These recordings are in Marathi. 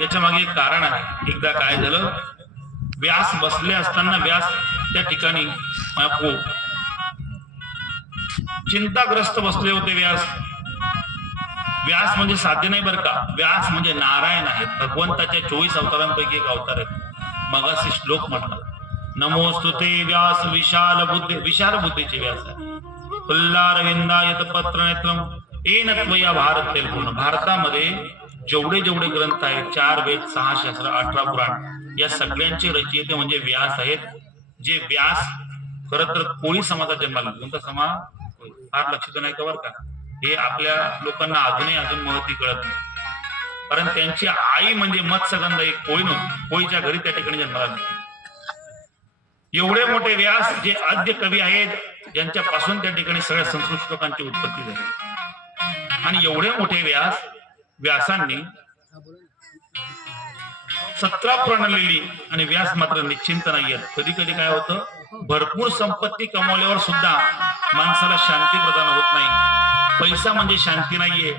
याच्या मागे एक कारण आहे. एकदा काय झालं, व्यास बसले असताना व्यास त्या ठिकाणी चिंताग्रस्त बसले होते. व्यास व्यास म्हणजे साध्य नाही बरं का. व्यास म्हणजे नारायण आहेत, भगवंताच्या 24 अवतारांपैकी एक अवतार आहे. मगाशी श्लोक म्हटला, नमोस्तुते व्यास विशाल बुद्धी. विशाल बुद्धीचे व्यास आहे. फुल्लारविंदायत पत्र नेत्रम येन त्वया भारत तेलपूर्ण. भारतामध्ये जेवढे जेवढे ग्रंथ आहेत, 4 वेद, 6 शास्त्र, 18 पुराण, या सगळ्यांचे रचयिते म्हणजे व्यास आहेत. जे व्यास खरं तर कोळी समाजात जन्माला. कोणता समाज? फार लक्षात नाही का बरं का. हे आपल्या लोकांना अजून महती कळत नाही. कारण त्यांची आई म्हणजे मत्स्यगंधा एक कोळी नव्हती. कोळीच्या घरी त्या ठिकाणी जन्माला. एवढे मोठे व्यास जे आद्य कवी आहेत, ज्यांच्यापासून त्या ठिकाणी सगळ्या संस्कृत श्लोकांची उत्पत्ती झाली. आणि एवढे मोठे व्यासांनी 17 पुराण लिहिली आणि व्यास मात्र निश्चिंत नाहीयेत. कधी कधी काय होतं, भरपूर संपत्ती कमवल्यावर सुद्धा माणसाला शांती प्रदान होत नाही. पैसा म्हणजे शांती नाहीये.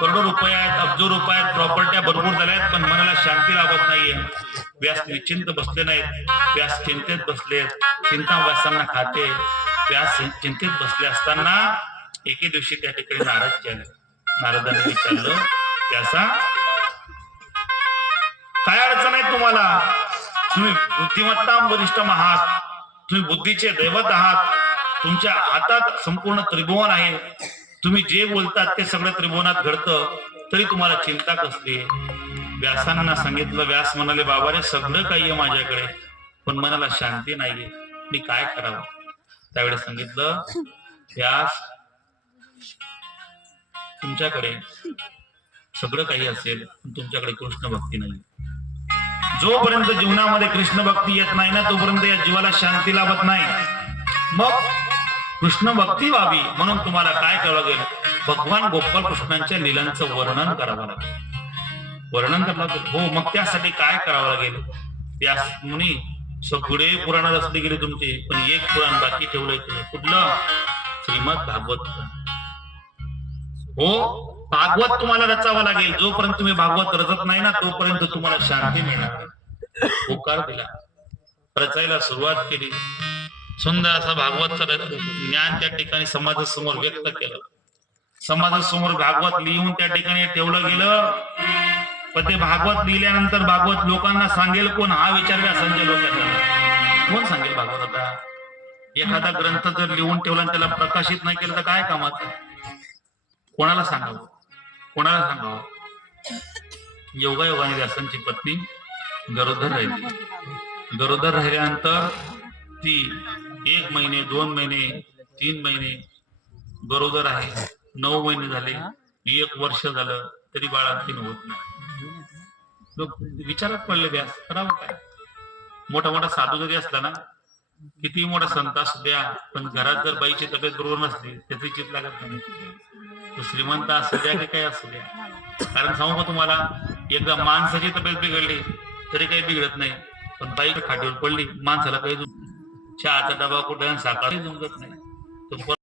करोडो रुपये आहेत, अब्जो रुपये आहेत, प्रॉपर्ट्या भरपूर झाल्या आहेत, पण मनाला शांती लाभत नाहीये. व्यास निश्चिंत बसले नाहीत. व्यास चिंतेत बसलेत. चिंता व्यासांना खाते. व्यास चिंतेत बसले असताना एके दिवशी त्या ठिकाणी नारद झाले. नारदांनी विचारलं, व्यासा काय अडचण आहे तुम्हाला? तुम्ही बुद्धिमत्ता वरिष्ठ आहात, तुम्ही बुद्धीचे दैवत आहात, तुमच्या हातात संपूर्ण त्रिभुवन आहे, तुम्ही जे बोलतात ते सगळं त्रिभुवनात घडतं, तरी तुम्हाला चिंता कसली? व्यासांना सांगितलं. व्यास म्हणाले, बाबा रे, सगळं काही आहे माझ्याकडे, पण मनाला शांती नाहीये, मी काय करावं? त्यावेळेस सांगितलं, व्यास तुमच्याकडे सगळं काही असेल, पण तुमच्याकडे कृष्ण भक्ती नाही. जोपर्यंत जीवनामध्ये कृष्ण भक्ती येत नाही ना, तोपर्यंत या जीवाला शांती लाभत नाही. मग कृष्ण भक्ती व्हावी म्हणून तुम्हाला काय करावं लागेल? भगवान गोपाल कृष्णांच्या लीलांचं वर्णन करावं लागेल. वर्णन करावं लागेल. हो, मग त्यासाठी काय करावं लागेल? त्या मुनी सगळे पुराण रचले गेले तुमचे, पण एक पुराण बाकी ठेवलंय तुम्ही. कुठलं? श्रीमद भागवत. हो, भागवत तुम्हाला रचावं लागेल. जोपर्यंत तुम्ही भागवत रचत नाही ना, तोपर्यंत तुम्हाला शांती मिळणार. होकार दिला, रचायला सुरुवात केली. सुंदर असं भागवतचं ज्ञान त्या ठिकाणी समाजासमोर व्यक्त केलं. समाजासमोर भागवत लिहून त्या ठिकाणी ठेवलं गेलं. पण ते भागवत लिहिल्यानंतर भागवत लोकांना सांगेल कोण? हा विचार व्यासांच्या लोकांना. कोण सांगेल भागवत? आता एखादा ग्रंथ जर लिहून ठेवला आणि त्याला प्रकाशित नाही केलं तर काय कामाचं? कोणाला सांगावं? कोणाला सांगावं? योगायोगाने व्यासांची पत्नी गरोदर राहिली. गरोदर राहिल्यानंतर ती 1 महिने, 2 महिने, 3 महिने गरोदर आहे. 9 महिने झाले, 1 वर्ष झालं, तरी बाळांतीन होत नाही. लोक विचारात पडले, व्यास करावं काय? मोठा मोठा साधू जरी असला ना, किती मोठा संत असू द्या, पण घरात जर बाईची तब्येत बरोबर नसली त्याची चित लागत नाही. तो श्रीमंत असू द्या की काय असू द्या. कारण सांगू का तुम्हाला, एकदा माणसाची तब्येत बिघडली तरी काही बिघडत नाही, पण बाई खाटीवर पडली, माणसाला काही चहाचा डबा कुठे साखर जमत नाही.